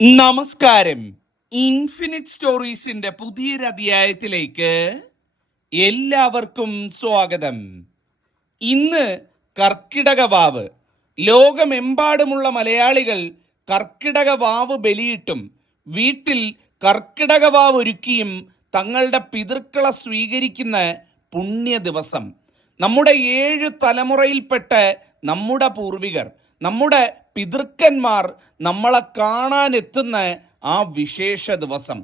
നമസ്കാരം. ഇൻഫിനിറ്റ് സ്റ്റോറീസിന്റെ പുതിയൊരധ്യായത്തിലേക്ക് എല്ലാവർക്കും സ്വാഗതം. ഇന്ന് കർക്കിടക വാവ്. ലോകമെമ്പാടുമുള്ള മലയാളികൾ കർക്കിടക വാവ് ബലിയിട്ടും വീട്ടിൽ കർക്കിടക വാവ് ഒരുക്കിയും തങ്ങളുടെ പിതൃക്കളെ സ്വീകരിക്കുന്ന പുണ്യ ദിവസം നമ്മുടെ ഏഴ് തലമുറയിൽപ്പെട്ട നമ്മുടെ പൂർവികർ നമ്മുടെ പിതൃക്കന്മാർ നമ്മളെ കാണാനെത്തുന്ന ആ വിശേഷ ദിവസം.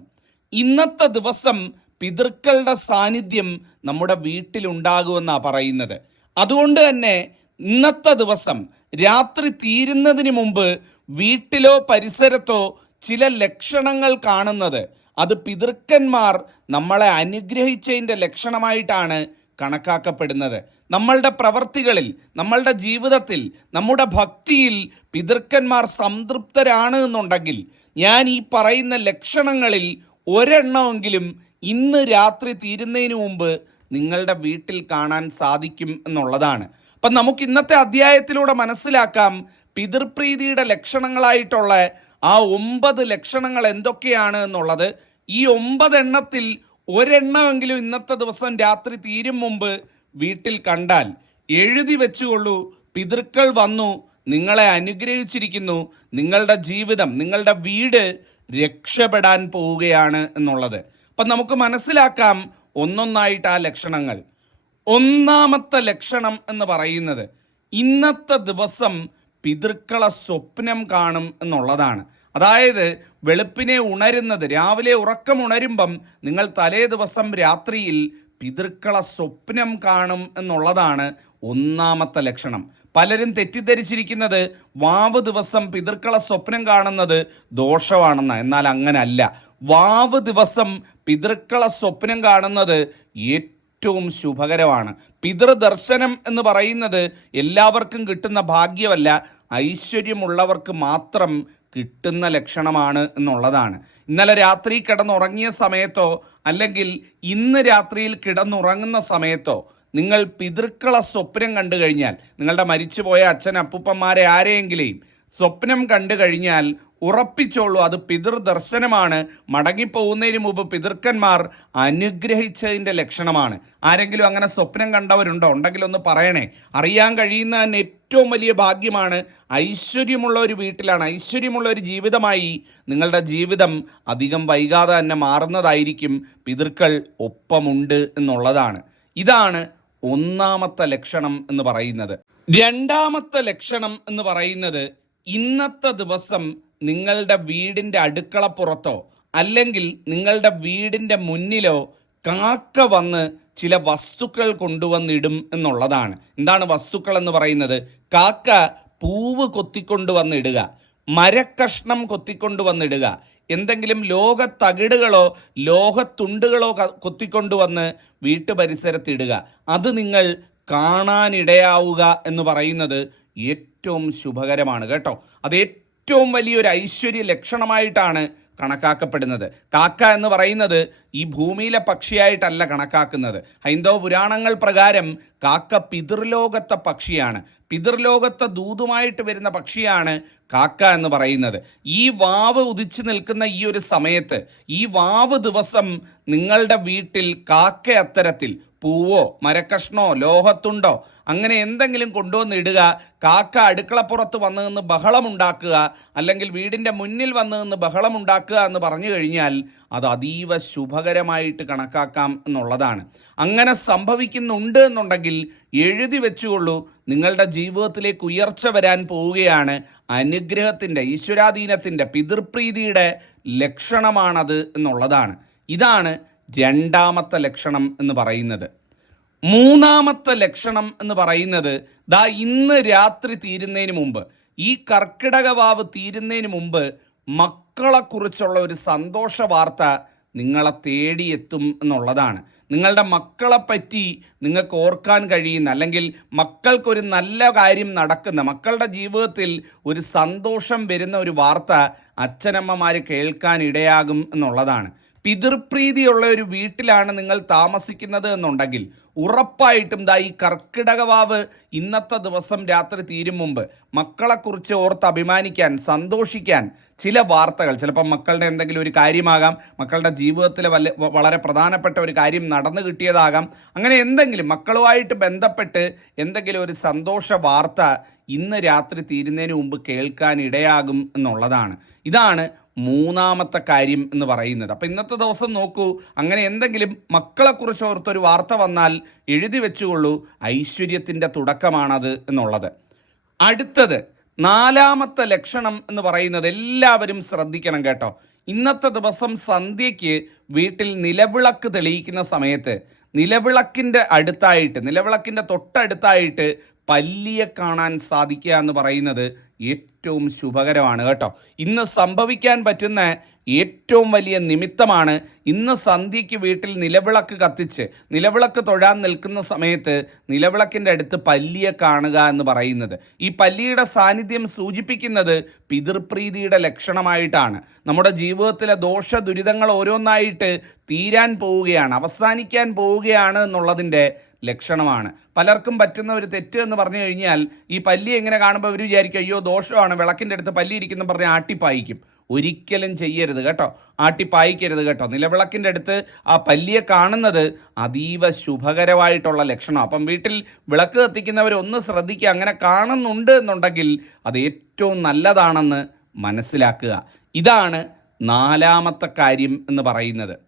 ഇന്നത്തെ ദിവസം പിതൃക്കളുടെ സാന്നിധ്യം നമ്മുടെ വീട്ടിലുണ്ടാകുമെന്നാണ് പറയുന്നത്. അതുകൊണ്ട് തന്നെ ഇന്നത്തെ ദിവസം രാത്രി തീരുന്നതിന് മുമ്പ് വീട്ടിലോ പരിസരത്തോ ചില ലക്ഷണങ്ങൾ കാണുന്നത്. അത് പിതൃക്കന്മാർ നമ്മളെ അനുഗ്രഹിച്ചതിന്റെ ലക്ഷണമായിട്ടാണ് കണക്കാക്കപ്പെടുന്നത്. നമ്മളുടെ പ്രവർത്തികളിൽ നമ്മളുടെ ജീവിതത്തിൽ നമ്മുടെ ഭക്തിയിൽ പിതൃക്കന്മാർ സംതൃപ്തരാണ് എന്നുണ്ടെങ്കിൽ ഞാൻ ഈ പറയുന്ന ലക്ഷണങ്ങളിൽ ഒരെണ്ണമെങ്കിലും ഇന്ന് രാത്രി തീരുന്നതിന് മുമ്പ് നിങ്ങളുടെ വീട്ടിൽ കാണാൻ സാധിക്കും എന്നുള്ളതാണ്. അപ്പം നമുക്ക് ഇന്നത്തെ അധ്യായത്തിലൂടെ മനസ്സിലാക്കാം പിതൃപ്രീതിയുടെ ലക്ഷണങ്ങളായിട്ടുള്ള ആ ഒമ്പത് ലക്ഷണങ്ങൾ എന്തൊക്കെയാണ് എന്നുള്ളത്. ഈ ഒമ്പത് എണ്ണത്തിൽ ഒരെണ്ണമെങ്കിലും ഇന്നത്തെ ദിവസം രാത്രി തീരും മുമ്പ് വീട്ടിൽ കണ്ടാൽ എഴുതി വെച്ചുകൊള്ളൂ. പിതൃക്കൾ വന്നു നിങ്ങളെ അനുഗ്രഹിച്ചിരിക്കുന്നു. നിങ്ങളുടെ ജീവിതം നിങ്ങളുടെ വീട് രക്ഷപ്പെടാൻ പോവുകയാണ് എന്നുള്ളത്. അപ്പം നമുക്ക് മനസ്സിലാക്കാം ഒന്നൊന്നായിട്ട് ആ ലക്ഷണങ്ങൾ. ഒന്നാമത്തെ ലക്ഷണം എന്ന് പറയുന്നത് ഇന്നത്തെ ദിവസം പിതൃക്കളെ സ്വപ്നം കാണും എന്നുള്ളതാണ്. അതായത് വെളുപ്പിനെ ഉണരുന്നത് രാവിലെ ഉറക്കം ഉണരുമ്പം നിങ്ങൾ തലേ ദിവസം രാത്രിയിൽ പിതൃക്കളെ സ്വപ്നം കാണും എന്നുള്ളതാണ് ഒന്നാമത്തെ ലക്ഷണം. പലരും തെറ്റിദ്ധരിച്ചിരിക്കുന്നത് വാവ് ദിവസം പിതൃക്കള സ്വപ്നം കാണുന്നത് ദോഷമാണെന്ന് എന്നാൽ അങ്ങനല്ല. വാവ് ദിവസം പിതൃക്കള സ്വപ്നം കാണുന്നത് ഏറ്റവും ശുഭകരമാണ്. പിതൃദർശനം എന്ന് പറയുന്നത് എല്ലാവർക്കും കിട്ടുന്ന ഭാഗ്യമല്ല ഐശ്വര്യമുള്ളവർക്ക് മാത്രം കിട്ടുന്ന ലക്ഷണമാണ് എന്നുള്ളതാണ്. ഇന്നലെ രാത്രി കിടന്നുറങ്ങിയ സമയത്തോ അല്ലെങ്കിൽ ഇന്ന് രാത്രിയിൽ കിടന്നുറങ്ങുന്ന സമയത്തോ നിങ്ങൾ പിതൃക്കള സ്വപ്നം കണ്ടു കഴിഞ്ഞാൽ നിങ്ങളുടെ മരിച്ചുപോയ അച്ഛൻ അപ്പൂപ്പന്മാരെ ആരെയെങ്കിലും സ്വപ്നം കണ്ടു കഴിഞ്ഞാൽ ഉറപ്പിച്ചോളൂ അത് പിതൃദർശനമാണ്. മടങ്ങിപ്പോകുന്നതിന് മുമ്പ് പിതൃക്കന്മാർ അനുഗ്രഹിച്ചതിന്റെ ലക്ഷണമാണ്. ആരെങ്കിലും അങ്ങനെ സ്വപ്നം കണ്ടവരുണ്ടോ? ഉണ്ടെങ്കിൽ ഒന്ന് പറയണേ. അറിയാൻ കഴിയുന്ന തന്നെ ഏറ്റവും വലിയ ഭാഗ്യമാണ് ഐശ്വര്യമുള്ള ഒരു വീട്ടിലാണ്. ഐശ്വര്യമുള്ള ഒരു ജീവിതമായി നിങ്ങളുടെ ജീവിതം അധികം വൈകാതെ തന്നെ മാറുന്നതായിരിക്കും. പിതൃക്കൾ ഒപ്പമുണ്ട് എന്നുള്ളതാണ്. ഇതാണ് ഒന്നാമത്തെ ലക്ഷണം എന്ന് പറയുന്നത്. രണ്ടാമത്തെ ലക്ഷണം എന്ന് പറയുന്നത് ഇന്നത്തെ ദിവസം നിങ്ങളുടെ വീടിന്റെ അടുക്കളപ്പുറത്തോ അല്ലെങ്കിൽ നിങ്ങളുടെ വീടിന്റെ മുന്നിലോ കാക്ക വന്ന് ചില വസ്തുക്കൾ കൊണ്ടുവന്നിടും എന്നുള്ളതാണ്. എന്താണ് വസ്തുക്കൾ എന്ന് പറയുന്നത്? കാക്ക പൂവ് കൊത്തിക്കൊണ്ടുവന്നിടുക മരക്കഷ്ണം കൊത്തിക്കൊണ്ടുവന്നിടുക എന്തെങ്കിലും ലോക തകിടുകളോ ലോഹത്തുണ്ടുകളോ ക- കൊത്തിക്കൊണ്ടുവന്ന് വീട്ടു പരിസരത്തിടുക അത് നിങ്ങൾ കാണാനിടയാവുക എന്ന് പറയുന്നത് ഏറ്റവും ശുഭകരമാണ് കേട്ടോ. അത് ഏറ്റവും വലിയൊരു ഐശ്വര്യ ലക്ഷണമായിട്ടാണ് കണക്കാക്കപ്പെടുന്നത്. കാക്ക എന്ന് പറയുന്നത് ഈ ഭൂമിയിലെ പക്ഷിയായിട്ടല്ല കണക്കാക്കുന്നത്. ഹൈന്ദവ പുരാണങ്ങൾ പ്രകാരം കാക്ക പിതൃലോകത്തെ പക്ഷിയാണ്. പിതൃലോകത്തെ ദൂതുമായിട്ട് വരുന്ന പക്ഷിയാണ് കാക്ക എന്ന് പറയുന്നത്. ഈ വാവ് ഉദിച്ചു നിൽക്കുന്ന ഈ ഒരു സമയത്ത് ഈ വാവ് ദിവസം നിങ്ങളുടെ വീട്ടിൽ കാക്ക അത്തരത്തിൽ പൂവോ മരക്കഷ്ണോ ലോഹത്തുണ്ടോ അങ്ങനെ എന്തെങ്കിലും കൊണ്ടുവന്ന് ഇടുക കാക്ക അടുക്കളപ്പുറത്ത് വന്നു നിന്ന് ബഹളമുണ്ടാക്കുക അല്ലെങ്കിൽ വീടിന്റെ മുന്നിൽ വന്നു നിന്ന് ബഹളമുണ്ടാക്കുക എന്ന് പറഞ്ഞു കഴിഞ്ഞാൽ അത് അതീവ ശുഭകരമായിട്ട് കണക്കാക്കാം എന്നുള്ളതാണ്. അങ്ങനെ സംഭവിക്കുന്നുണ്ട് എന്നുണ്ടെങ്കിൽ എഴുതി വെച്ചുകൊള്ളൂ നിങ്ങളുടെ ജീവിതത്തിലേക്ക് ഉയർച്ച വരാൻ പോവുകയാണ്. അനുഗ്രഹത്തിന്റെ ഈശ്വരാധീനത്തിന്റെ പിതൃപ്രീതിയുടെ ലക്ഷണമാണത് എന്നുള്ളതാണ്. ഇതാണ് രണ്ടാമത്തെ ലക്ഷണം എന്ന് പറയുന്നത്. മൂന്നാമത്തെ ലക്ഷണം എന്ന് പറയുന്നത് ദാ ഇന്ന് രാത്രി തീരുന്നതിന് മുമ്പ് ഈ കർക്കിടക വാവ് തീരുന്നതിന് മുമ്പ് മക്കളെക്കുറിച്ചുള്ള ഒരു സന്തോഷ വാർത്ത നിങ്ങളെ തേടിയെത്തും എന്നുള്ളതാണ്. നിങ്ങളുടെ മക്കളെപ്പറ്റി നിങ്ങൾക്ക് ഓർക്കാൻ കഴിയുന്ന അല്ലെങ്കിൽ മക്കൾക്കൊരു നല്ല കാര്യം നടക്കുന്ന മക്കളുടെ ജീവിതത്തിൽ ഒരു സന്തോഷം വരുന്ന ഒരു വാർത്ത അച്ഛനമ്മമാർ കേൾക്കാൻ ഇടയാകും എന്നുള്ളതാണ്. പിതൃപ്രീതിയുള്ള ഒരു വീട്ടിലാണ് നിങ്ങൾ താമസിക്കുന്നത് എന്നുണ്ടെങ്കിൽ ഉറപ്പായിട്ടും ദാ ഈ കർക്കിടകവാവ് ഇന്നത്തെ ദിവസം രാത്രി തീരും മുമ്പ് മക്കളെക്കുറിച്ച് ഓർത്ത് അഭിമാനിക്കാൻ സന്തോഷിക്കാൻ ചില വാർത്തകൾ. ചിലപ്പോൾ മക്കളുടെ എന്തെങ്കിലും ഒരു കാര്യമാകാം മക്കളുടെ ജീവിതത്തിൽ വല്ല വളരെ പ്രധാനപ്പെട്ട ഒരു കാര്യം നടന്നു കിട്ടിയതാകാം. അങ്ങനെ എന്തെങ്കിലും മക്കളുമായിട്ട് ബന്ധപ്പെട്ട് എന്തെങ്കിലും ഒരു സന്തോഷ വാർത്ത ഇന്ന് രാത്രി തീരുന്നതിന് മുമ്പ് കേൾക്കാൻ ഇടയാകും എന്നുള്ളതാണ്. ഇതാണ് മൂന്നാമത്തെ കാര്യം എന്ന് പറയുന്നത്. അപ്പം ഇന്നത്തെ ദിവസം നോക്കൂ അങ്ങനെ എന്തെങ്കിലും മക്കളെക്കുറിച്ച് ഓർത്തൊരു വാർത്ത വന്നാൽ എഴുതി വെച്ചുകൊള്ളൂ ഐശ്വര്യത്തിന്റെ തുടക്കമാണത് എന്നുള്ളത്. അടുത്തത് നാലാമത്തെ ലക്ഷണം എന്ന് പറയുന്നത് എല്ലാവരും ശ്രദ്ധിക്കണം കേട്ടോ. ഇന്നത്തെ ദിവസം സന്ധ്യയ്ക്ക് വീട്ടിൽ നിലവിളക്ക് തെളിയിക്കുന്ന സമയത്ത് നിലവിളക്കിന്റെ അടുത്തായിട്ട് നിലവിളക്കിന്റെ തൊട്ടടുത്തായിട്ട് പല്ലിയെ കാണാൻ സാധിക്കുക എന്ന് പറയുന്നത് ഏറ്റവും ശുഭകരമാണ് കേട്ടോ. ഇന്ന് സംഭവിക്കാൻ പറ്റുന്ന ഏറ്റവും വലിയ നിമിത്തമാണ് ഇന്ന് സന്ധ്യയ്ക്ക് വീട്ടിൽ നിലവിളക്ക് കത്തിച്ച് നിലവിളക്ക് തൊഴാൻ നിൽക്കുന്ന സമയത്ത് നിലവിളക്കിന്റെ അടുത്ത് പല്ലിയെ കാണുക എന്ന് പറയുന്നത്. ഈ പല്ലിയുടെ സാന്നിധ്യം സൂചിപ്പിക്കുന്നത് പിതൃപ്രീതിയുടെ ലക്ഷണമായിട്ടാണ്. നമ്മുടെ ജീവിതത്തിലെ ദോഷ ദുരിതങ്ങൾ ഓരോന്നായിട്ട് തീരാൻ പോവുകയാണ് അവസാനിക്കാൻ പോവുകയാണ് എന്നുള്ളതിന്റെ ലക്ഷണമാണ്. പലർക്കും പറ്റുന്ന ഒരു തെറ്റ് എന്ന് പറഞ്ഞു കഴിഞ്ഞാൽ ഈ പല്ലി എങ്ങനെ കാണുമ്പോൾ അവർ വിചാരിക്കും അയ്യോ ദോഷമാണ് വിളക്കിന്റെ അടുത്ത് പല്ലി ഇരിക്കുന്നു പറഞ്ഞ് ആട്ടിപ്പായിക്കും. ഒരിക്കലും ചെയ്യരുത് കേട്ടോ. ആട്ടിപ്പായിക്കരുത് കേട്ടോ. നിലവിളക്കിന്റെ അടുത്ത് ആ പല്ലിയെ കാണുന്നത് അതീവ ശുഭകരമായിട്ടുള്ള ലക്ഷണം അപ്പം വീട്ടിൽ വിളക്ക് കത്തിക്കുന്നവർ ഒന്ന് ശ്രദ്ധിക്കുക. അങ്ങനെ കാണുന്നുണ്ട് എന്നുണ്ടെങ്കിൽ അത് ഏറ്റവും നല്ലതാണെന്ന് മനസ്സിലാക്കുക. ഇതാണ് നാലാമത്തെ കാര്യം എന്ന് പറയുന്നത്.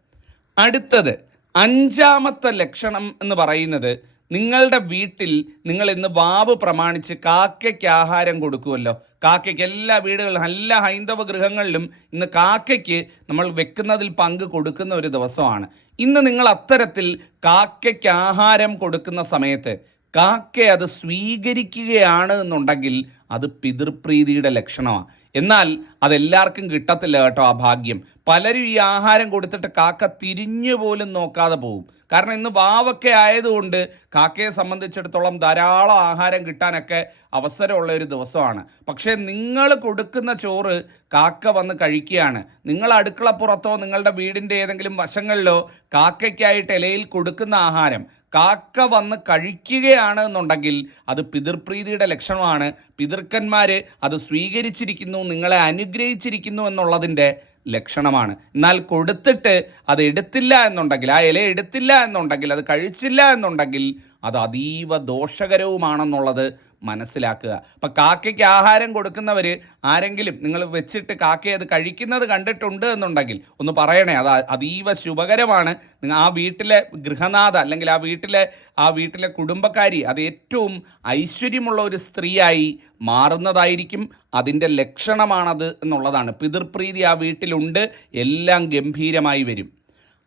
അടുത്തത് അഞ്ചാമത്തെ ലക്ഷണം എന്ന് പറയുന്നത് നിങ്ങളുടെ വീട്ടിൽ നിങ്ങൾ ഇന്ന് വാവ് പ്രമാണിച്ച് കാക്കയ്ക്ക് ആഹാരം കൊടുക്കുമല്ലോ കാക്കയ്ക്ക് എല്ലാ വീടുകളിലും എല്ലാ ഹൈന്ദവ ഗൃഹങ്ങളിലും ഇന്ന് കാക്കയ്ക്ക് നമ്മൾ വെക്കുന്നതിൽ പങ്ക് കൊടുക്കുന്ന ഒരു ദിവസമാണ്. ഇന്ന് നിങ്ങൾ അത്തരത്തിൽ കാക്കയ്ക്ക് ആഹാരം കൊടുക്കുന്ന സമയത്ത് കാക്ക അത് സ്വീകരിക്കുകയാണ് എന്നുണ്ടെങ്കിൽ അത് പിതൃപ്രീതിയുടെ ലക്ഷണമാണ് എന്നാൽ അതെല്ലാവർക്കും കിട്ടത്തില്ല കേട്ടോ ആ ഭാഗ്യം. പലരും ഈ ആഹാരം കൊടുത്തിട്ട് കാക്ക തിരിഞ്ഞു പോലും നോക്കാതെ പോകും. കാരണം ഇന്ന് വാവൊക്കെ ആയതുകൊണ്ട് കാക്കയെ സംബന്ധിച്ചിടത്തോളം ധാരാളം ആഹാരം കിട്ടാനൊക്കെ അവസരമുള്ള ഒരു ദിവസമാണ്. പക്ഷേ നിങ്ങൾ കൊടുക്കുന്ന ചോറ് കാക്ക വന്ന് കഴിക്കുകയാണ്. നിങ്ങൾ അടുക്കളപ്പുറത്തോ നിങ്ങളുടെ വീടിന്റെ ഏതെങ്കിലും വശങ്ങളിലോ കാക്കയ്ക്കായിട്ട് ഇലയിൽ കൊടുക്കുന്ന ആഹാരം കാക്ക വന്ന് കഴിക്കുകയാണ് എന്നുണ്ടെങ്കിൽ അത് പിതൃപ്രീതിയുടെ ലക്ഷണമാണ്. പിതൃക്കന്മാർ അത് സ്വീകരിച്ചിരിക്കുന്നു നിങ്ങളെ അനുഗ്രഹിച്ചിരിക്കുന്നു എന്നുള്ളതിന്റെ ലക്ഷണമാണ്. എന്നാൽ കൊടുത്തിട്ട് അത് എടുത്തില്ല എന്നുണ്ടെങ്കിൽ ആ ഇല എടുത്തില്ല എന്നുണ്ടെങ്കിൽ അത് കഴിച്ചില്ല എന്നുണ്ടെങ്കിൽ അത് അതീവ ദോഷകരവുമാണെന്നുള്ളത് മനസ്സിലാക്കുക. അപ്പം കാക്കയ്ക്ക് ആഹാരം കൊടുക്കുന്നവർ ആരെങ്കിലും നിങ്ങൾ വെച്ചിട്ട് കാക്കയെ അത് കഴിക്കുന്നത് കണ്ടിട്ടുണ്ട് എന്നുണ്ടെങ്കിൽ ഒന്ന് പറയണേ അത് അതീവ ശുഭകരമാണ്. നിങ്ങൾ ആ വീട്ടിലെ ഗൃഹനാഥ അല്ലെങ്കിൽ ആ വീട്ടിലെ ആ വീട്ടിലെ കുടുംബക്കാരി അത് ഏറ്റവും ഐശ്വര്യമുള്ള ഒരു സ്ത്രീയായി മാറുന്നതായിരിക്കും. അതിന്റെ ലക്ഷണമാണത് എന്നുള്ളതാണ്. പിതൃപ്രീതി ആ വീട്ടിലുണ്ട് എല്ലാം ഗംഭീരമായി വരും.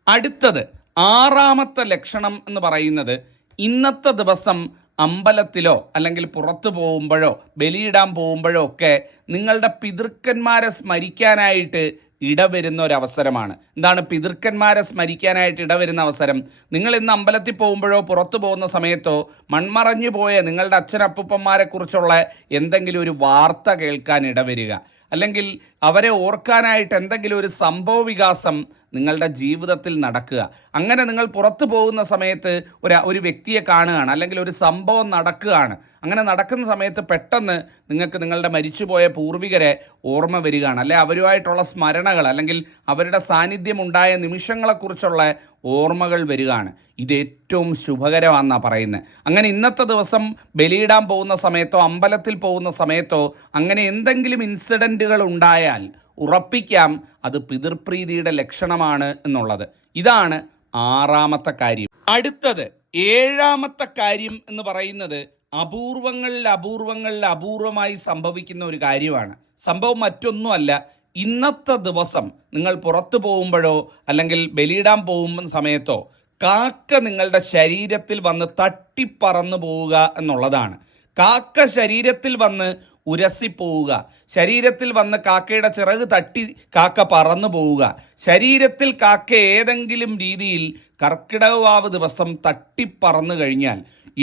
അടുത്തത് ആറാമത്തെ ലക്ഷണം എന്ന് പറയുന്നത് ഇന്നത്തെ ദിവസം അമ്പലത്തിലോ അല്ലെങ്കിൽ പുറത്തു പോകുമ്പോഴോ ബലിയിടാൻ പോകുമ്പോഴോ ഒക്കെ നിങ്ങളുടെ പിതൃക്കന്മാരെ സ്മരിക്കാനായിട്ട് ഇടവരുന്ന ഒരു അവസരമാണ്. എന്താണ് പിതൃക്കന്മാരെ സ്മരിക്കാനായിട്ട് ഇടവരുന്ന അവസരം? നിങ്ങൾ ഇന്ന് അമ്പലത്തിൽ പോകുമ്പോഴോ പുറത്തു പോകുന്ന സമയത്തോ മൺമറഞ്ഞു പോയ നിങ്ങളുടെ അച്ഛനപ്പൂപ്പന്മാരെക്കുറിച്ചുള്ള എന്തെങ്കിലും ഒരു വാർത്ത കേൾക്കാൻ ഇടവരിക. അല്ലെങ്കിൽ അവരെ ഓർക്കാനായിട്ട് എന്തെങ്കിലും ഒരു സംഭവ വികാസം നിങ്ങളുടെ ജീവിതത്തിൽ നടക്കുക. അങ്ങനെ നിങ്ങൾ പുറത്തു പോകുന്ന സമയത്ത് ഒരു ഒരു വ്യക്തിയെ കാണുകയാണ് അല്ലെങ്കിൽ ഒരു സംഭവം നടക്കുകയാണ്. അങ്ങനെ നടക്കുന്ന സമയത്ത് പെട്ടെന്ന് നിങ്ങൾക്ക് നിങ്ങളുടെ മരിച്ചുപോയ പൂർവികരെ ഓർമ്മ വരികയാണ്. അല്ലെ അവരുമായിട്ടുള്ള സ്മരണകൾ അല്ലെങ്കിൽ അവരുടെ സാന്നിധ്യം ഉണ്ടായ നിമിഷങ്ങളെക്കുറിച്ചുള്ള ഓർമ്മകൾ വരികയാണ്. ഇത് ഏറ്റവും ശുഭകരമാണെന്നാണ് പറയുന്നത്. അങ്ങനെ ഇന്നത്തെ ദിവസം ബലിയിടാൻ പോകുന്ന സമയത്തോ അമ്പലത്തിൽ പോകുന്ന സമയത്തോ അങ്ങനെ എന്തെങ്കിലും ഇൻസിഡന്റുകൾ ഉണ്ടായാൽ ഉറപ്പിക്കാം. അത് പിതൃപ്രീതിയുടെ ലക്ഷണമാണ് എന്നുള്ളത്. ഇതാണ് ആറാമത്തെ കാര്യം. അടുത്തത് ഏഴാമത്തെ കാര്യം എന്ന് പറയുന്നത് അപൂർവങ്ങളിൽ അപൂർവങ്ങളിൽ അപൂർവമായി സംഭവിക്കുന്ന ഒരു കാര്യമാണ്. സംഭവം മറ്റൊന്നുമല്ല. ഇന്നത്തെ ദിവസം നിങ്ങൾ പുറത്തു പോകുമ്പോഴോ അല്ലെങ്കിൽ ബലിയിടാൻ പോകുന്ന സമയത്തോ കാക്ക നിങ്ങളുടെ ശരീരത്തിൽ വന്ന് തട്ടിപ്പറന്നു പോവുക എന്നുള്ളതാണ്. കാക്ക ശരീരത്തിൽ വന്ന് ഉരസിപ്പോവുക. ശരീരത്തിൽ വന്ന് കാക്കയുടെ ചിറക് തട്ടി കാക്ക പറന്നു പോവുക. ശരീരത്തിൽ കാക്ക ഏതെങ്കിലും രീതിയിൽ കർക്കിടകവാവ് ദിവസം തട്ടിപ്പറന്നു കഴിഞ്ഞാൽ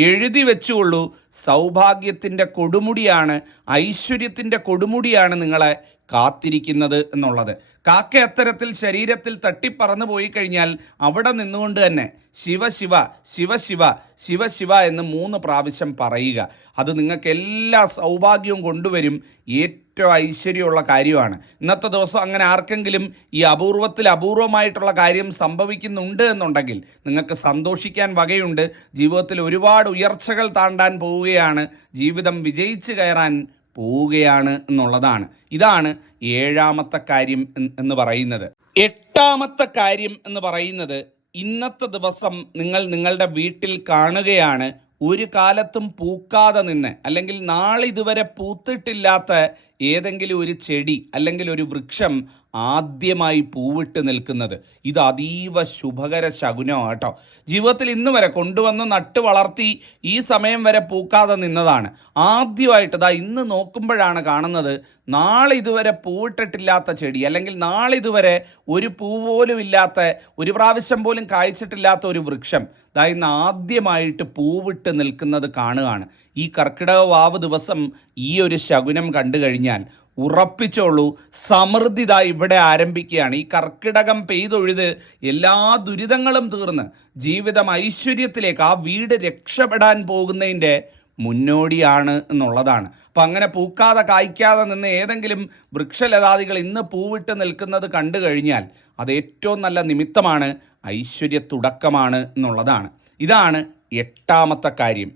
എഴുതി വെച്ചുകൊള്ളൂ സൗഭാഗ്യത്തിന്റെ കൊടുമുടിയാണ് ഐശ്വര്യത്തിന്റെ കൊടുമുടിയാണ് നിങ്ങളെ കാത്തിരിക്കുന്നത് എന്നുള്ളത്. കാക്ക അത്തരത്തിൽ ശരീരത്തിൽ തട്ടിപ്പറന്നു പോയി കഴിഞ്ഞാൽ അവിടെ നിന്നുകൊണ്ട് തന്നെ ശിവ ശിവ ശിവ ശിവ ശിവ ശിവ എന്ന് മൂന്ന് പ്രാവശ്യം പറയുക. അത് നിങ്ങൾക്ക് എല്ലാ സൗഭാഗ്യവും കൊണ്ടുവരും. ഏറ്റവും ഐശ്വര്യമുള്ള കാര്യമാണ്. ഇന്നത്തെ ദിവസം അങ്ങനെ ആർക്കെങ്കിലും ഈ അപൂർവത്തിൽ അപൂർവമായിട്ടുള്ള കാര്യം സംഭവിക്കുന്നുണ്ട് എന്നുണ്ടെങ്കിൽ നിങ്ങൾക്ക് സന്തോഷിക്കാൻ വകയുണ്ട്. ജീവിതത്തിൽ ഒരുപാട് ഉയർച്ചകൾ താണ്ടാൻ പോവുകയാണ്. ജീവിതം വിജയിച്ചു കയറാൻ പോവുകയാണ് എന്നുള്ളതാണ്. ഇതാണ് ഏഴാമത്തെ കാര്യം എന്ന് പറയുന്നത്. എട്ടാമത്തെ കാര്യം എന്ന് പറയുന്നത് ഇന്നത്തെ ദിവസം നിങ്ങൾ നിങ്ങളുടെ വീട്ടിൽ കാണുകയാണ് ഒരു കാലത്തും പൂക്കാതെ നിന്ന് അല്ലെങ്കിൽ നാളിതുവരെ പൂത്തിട്ടില്ലാത്ത ഏതെങ്കിലും ഒരു ചെടി അല്ലെങ്കിൽ ഒരു വൃക്ഷം ആദ്യമായി പൂവിട്ട് നിൽക്കുന്നത്. ഇത് അതീവ ശുഭകര ശകുനമാണ് കേട്ടോ ജീവിതത്തിൽ ഇന്ന് വരെ കൊണ്ടുവന്ന് നട്ട് വളർത്തി ഈ സമയം വരെ പൂക്കാതെ നിന്നതാണ്. ആദ്യമായിട്ട് ദാ ഇന്ന് നോക്കുമ്പോഴാണ് കാണുന്നത് നാളെ ഇതുവരെ പൂവിട്ടിട്ടില്ലാത്ത ചെടി അല്ലെങ്കിൽ നാളെ ഇതുവരെ ഒരു പൂ പോലും ഇല്ലാത്ത ഒരു പ്രാവശ്യം പോലും കായ്ച്ചിട്ടില്ലാത്ത ഒരു വൃക്ഷം ദാ ഇന്ന് ആദ്യമായിട്ട് പൂവിട്ട് നിൽക്കുന്നത് കാണുകയാണ്. ഈ കർക്കിടക വാവ് ദിവസം ഈ ഒരു ശകുനം കണ്ടു കഴിഞ്ഞാൽ ഉറപ്പിച്ചോളൂ. സമൃദ്ധിത ഇവിടെ ആരംഭിക്കുകയാണ്. ഈ കർക്കിടകം പെയ്തൊഴുത് എല്ലാ ദുരിതങ്ങളും തീർന്ന് ജീവിതം ഐശ്വര്യത്തിലേക്ക് ആ വീട് രക്ഷപ്പെടാൻ പോകുന്നതിന്റെ മുന്നോടിയാണ് എന്നുള്ളതാണ്. അപ്പം അങ്ങനെ പൂക്കാതെ കായ്ക്കാതെ നിന്ന് ഏതെങ്കിലും വൃക്ഷലതാദികൾ ഇന്ന് പൂവിട്ട് നിൽക്കുന്നത് കണ്ടു കഴിഞ്ഞാൽ അത് ഏറ്റവും നല്ല നിമിത്തമാണ് ഐശ്വര്യ തുടക്കമാണ് എന്നുള്ളതാണ്. ഇതാണ് എട്ടാമത്തെ കാര്യം.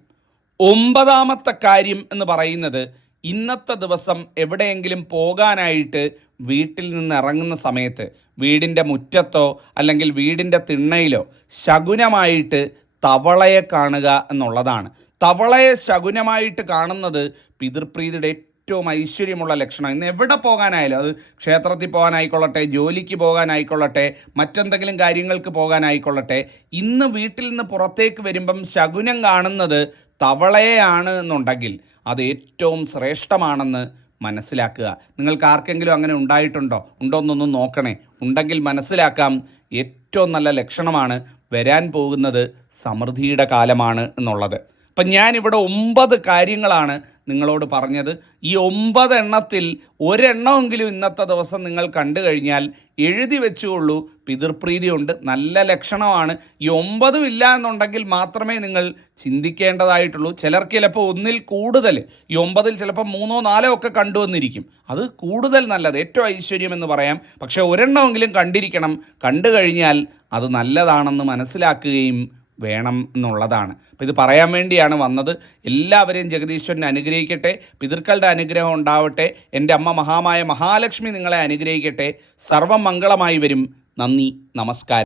ഒമ്പതാമത്തെ കാര്യം എന്ന് പറയുന്നത് ഇന്നത്തെ ദിവസം എവിടെയെങ്കിലും പോകാനായിട്ട് വീട്ടിൽ നിന്ന് ഇറങ്ങുന്ന സമയത്ത് വീടിന്റെ മുറ്റത്തോ അല്ലെങ്കിൽ വീടിന്റെ തിണ്ണയിലോ ശകുനമായിട്ട് തവളയെ കാണുക എന്നുള്ളതാണ്. തവളയെ ശകുനമായിട്ട് കാണുന്നത് പിതൃപ്രീതിയുടെ ഏറ്റവും ഐശ്വര്യമുള്ള ലക്ഷണം ഇന്ന് എവിടെ പോകാനായാലും അത് ക്ഷേത്രത്തിൽ പോകാനായിക്കൊള്ളട്ടെ ജോലിക്ക് പോകാനായിക്കൊള്ളട്ടെ മറ്റെന്തെങ്കിലും കാര്യങ്ങൾക്ക് പോകാനായിക്കൊള്ളട്ടെ ഇന്ന് വീട്ടിൽ നിന്ന് പുറത്തേക്ക് വരുമ്പം ശകുനം കാണുന്നത് തവളയെയാണ് എന്നുണ്ടെങ്കിൽ അത് ഏറ്റവും ശ്രേഷ്ഠമാണെന്ന് മനസ്സിലാക്കുക. നിങ്ങൾക്ക് ആർക്കെങ്കിലും അങ്ങനെ ഉണ്ടായിട്ടുണ്ടോ? ഉണ്ടോ എന്നൊന്നും നോക്കണേ. ഉണ്ടെങ്കിൽ മനസ്സിലാക്കാം. ഏറ്റവും നല്ല ലക്ഷണമാണ് വരാൻ പോകുന്നത് സമൃദ്ധിയുടെ കാലമാണ് എന്നുള്ളത്. അപ്പം ഞാനിവിടെ ഒമ്പത് കാര്യങ്ങളാണ് നിങ്ങളോട് പറഞ്ഞത്. ഈ ഒമ്പത് എണ്ണത്തിൽ ഒരെണ്ണമെങ്കിലും ഇന്നത്തെ ദിവസം നിങ്ങൾ കണ്ടു കഴിഞ്ഞാൽ എഴുതി വെച്ചുകൊള്ളൂ. പിതൃപ്രീതിയുണ്ട്. നല്ല ലക്ഷണമാണ്. ഈ ഒമ്പതും ഇല്ല എന്നുണ്ടെങ്കിൽ മാത്രമേ നിങ്ങൾ ചിന്തിക്കേണ്ടതായിട്ടുള്ളൂ. ചിലർക്ക് ചിലപ്പോൾ ഒന്നിൽ കൂടുതൽ. ഈ ഒമ്പതിൽ ചിലപ്പോൾ മൂന്നോ നാലോ ഒക്കെ കണ്ടുവന്നിരിക്കും അത് കൂടുതൽ നല്ലത്. ഏറ്റവും ഐശ്വര്യം എന്ന് പറയാം. പക്ഷേ ഒരെണ്ണമെങ്കിലും കണ്ടിരിക്കണം. കണ്ടു കഴിഞ്ഞാൽ അത് നല്ലതാണെന്ന് മനസ്സിലാക്കുകയും വേണം എന്നുള്ളതാണ്. അപ്പോൾ ഇത് പറയാൻ വേണ്ടിയാണ് വന്നത്. എല്ലാവരെയും ജഗദീശ്വരനെ അനുഗ്രഹിക്കട്ടെ. പിതൃക്കളുടെ അനുഗ്രഹം ഉണ്ടാവട്ടെ. എന്റെ അമ്മ മഹാമായ മഹാലക്ഷ്മി നിങ്ങളെ അനുഗ്രഹിക്കട്ടെ. സർവം മംഗളമായി വരും. നന്ദി. നമസ്കാരം.